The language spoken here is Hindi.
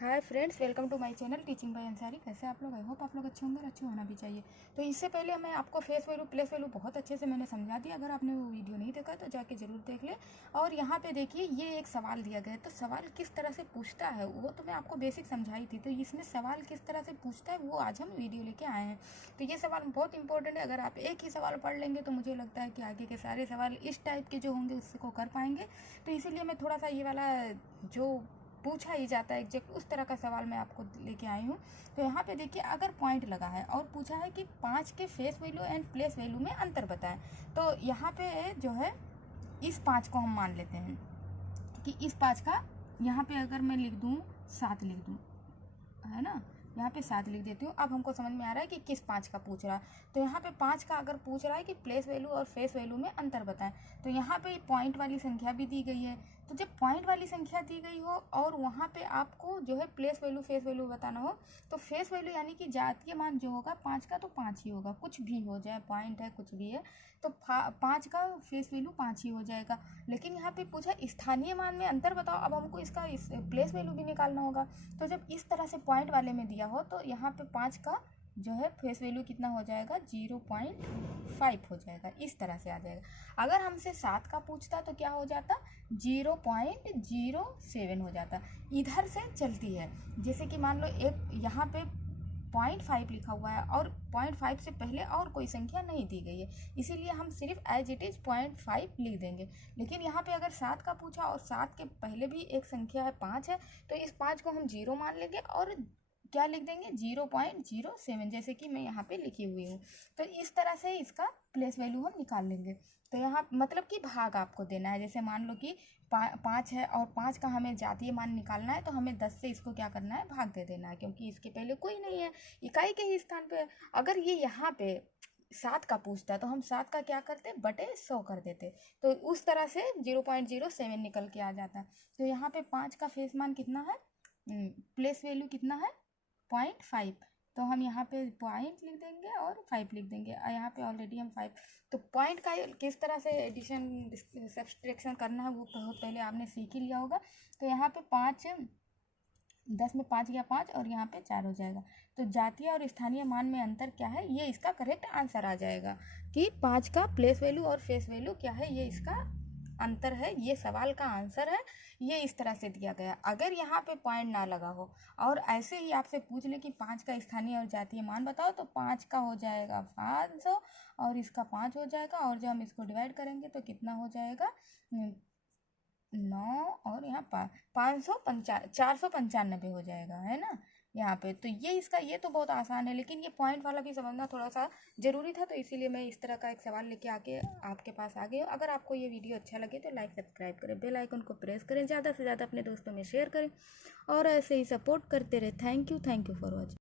Hi friends, welcome to my channel teaching by Ansari. कैसे आप लोग? आई होप आप लोग अच्छे होंगे और अच्छे होना भी चाहिए। तो इससे पहले मैं आपको फेस वैल्यू प्लेस वैल्यू बहुत अच्छे से मैंने समझा दिया। अगर आपने वो वीडियो नहीं देखा तो जाके ज़रूर देख ले। और यहाँ पे देखिए, ये एक सवाल दिया गया है। तो सवाल किस तरह से पूछता है वो तो मैं आपको बेसिक समझाई थी। तो इसमें सवाल किस तरह से पूछता है वो आज हम वीडियो लेके आए हैं। तो ये सवाल बहुत इंपॉर्टेंट है। अगर आप एक ही सवाल पढ़ लेंगे तो मुझे लगता है कि आगे के सारे सवाल इस टाइप के जो होंगे उसको कर पाएंगे। तो इसीलिए मैं थोड़ा सा ये वाला जो पूछा ही जाता है एग्जैक्ट उस तरह का सवाल मैं आपको लेके आई हूँ। तो यहाँ पे देखिए, अगर पॉइंट लगा है और पूछा है कि 5 के face value and place value में अंतर बताएं, तो यहाँ पे जो है इस 5 को हम मान लेते हैं कि इस 5 का यहाँ पे अगर मैं लिख दूँ 7 लिख दूँ, है ना, यहाँ पे 7 लिख देती हूँ। अब हमको समझ में आ रहा है कि किस 5 का पूछ रहा है। तो यहाँ पे 5 का अगर पूछ रहा है कि प्लेस वैल्यू और फेस वैल्यू में अंतर बताएं, तो यहाँ पे पॉइंट वाली संख्या भी दी गई है। तो जब पॉइंट वाली संख्या दी गई हो और वहाँ पे आपको जो है प्लेस वैल्यू फेस वैल्यू बताना हो, तो फेस वैल्यू यानी कि जातीय मान जो होगा 5 का तो 5 ही होगा, कुछ भी हो जाए, पॉइंट है कुछ भी है तो 5 का फेस वैल्यू 5 ही हो जाएगा। लेकिन यहाँ पे पूछा स्थानीय मान में अंतर बताओ, अब हमको इसका प्लेस वैल्यू भी निकालना होगा। तो जब इस तरह से पॉइंट वाले में दिया हो तो यहाँ पे 5 का जो है फेस वैल्यू कितना हो जाएगा, 0.5 हो जाएगा। इस तरह से आ जाएगा। अगर हमसे 7 का पूछता तो क्या हो जाता, 0.07 हो जाता। इधर से चलती है, जैसे कि मान लो एक यहाँ पे 0.5 लिखा हुआ है और 0.5 से पहले और कोई संख्या नहीं दी गई है, इसीलिए हम सिर्फ एज इट इज़ 0.5 लिख देंगे। लेकिन यहाँ पे अगर 7 का पूछा और 7 के पहले भी एक संख्या है 5 है, तो इस 5 को हम 0 मान लेंगे और क्या लिख देंगे, 0.07, जैसे कि मैं यहाँ पे लिखी हुई हूँ। तो इस तरह से इसका प्लेस वैल्यू हम निकाल लेंगे। तो यहाँ मतलब कि भाग आपको देना है। जैसे मान लो कि 5 है और 5 का हमें जातीय मान निकालना है, तो हमें 10 से इसको क्या करना है, भाग दे देना है, क्योंकि इसके पहले कोई नहीं है, इकाई के ही स्थान पे। अगर ये यहाँ पे 7 का पूछता तो हम 7 का क्या करते, बटे 100 कर देते, तो उस तरह से 0.07 निकल के आ जाता। तो यहाँ पे 5 का फेस मान कितना है, प्लेस वैल्यू कितना है, 0.5। तो हम यहाँ पे पॉइंट लिख देंगे और 5 लिख देंगे। और यहाँ पे ऑलरेडी हम 5। तो पॉइंट का किस तरह से एडिशन सब्सट्रैक्शन करना है वो बहुत पहले आपने सीख ही लिया होगा। तो यहाँ पे 5, 10 में 5 गया 5 और यहाँ पे 4 हो जाएगा। तो जातीय और स्थानीय मान में अंतर क्या है, ये इसका करेक्ट आंसर आ जाएगा कि 5 का प्लेस वैल्यू और फेस वैल्यू क्या है, ये इसका अंतर है। ये सवाल का आंसर है, ये इस तरह से दिया गया। अगर यहाँ पे पॉइंट ना लगा हो और ऐसे ही आपसे पूछ ले कि 5 का स्थानीय और जातीय मान बताओ, तो 5 का हो जाएगा 500 और इसका 5 हो जाएगा, और जब हम इसको डिवाइड करेंगे तो कितना हो जाएगा, 9 और यहाँ 495 हो जाएगा, है ना यहाँ पे। तो ये इसका, ये तो बहुत आसान है, लेकिन ये पॉइंट वाला भी समझना थोड़ा सा ज़रूरी था। तो इसीलिए मैं इस तरह का एक सवाल लेके आके आपके पास आ गई हूँ। अगर आपको ये वीडियो अच्छा लगे तो लाइक सब्सक्राइब करें, बेल आइकन को प्रेस करें, ज़्यादा से ज़्यादा अपने दोस्तों में शेयर करें और ऐसे ही सपोर्ट करते रहे। Thank you for watching.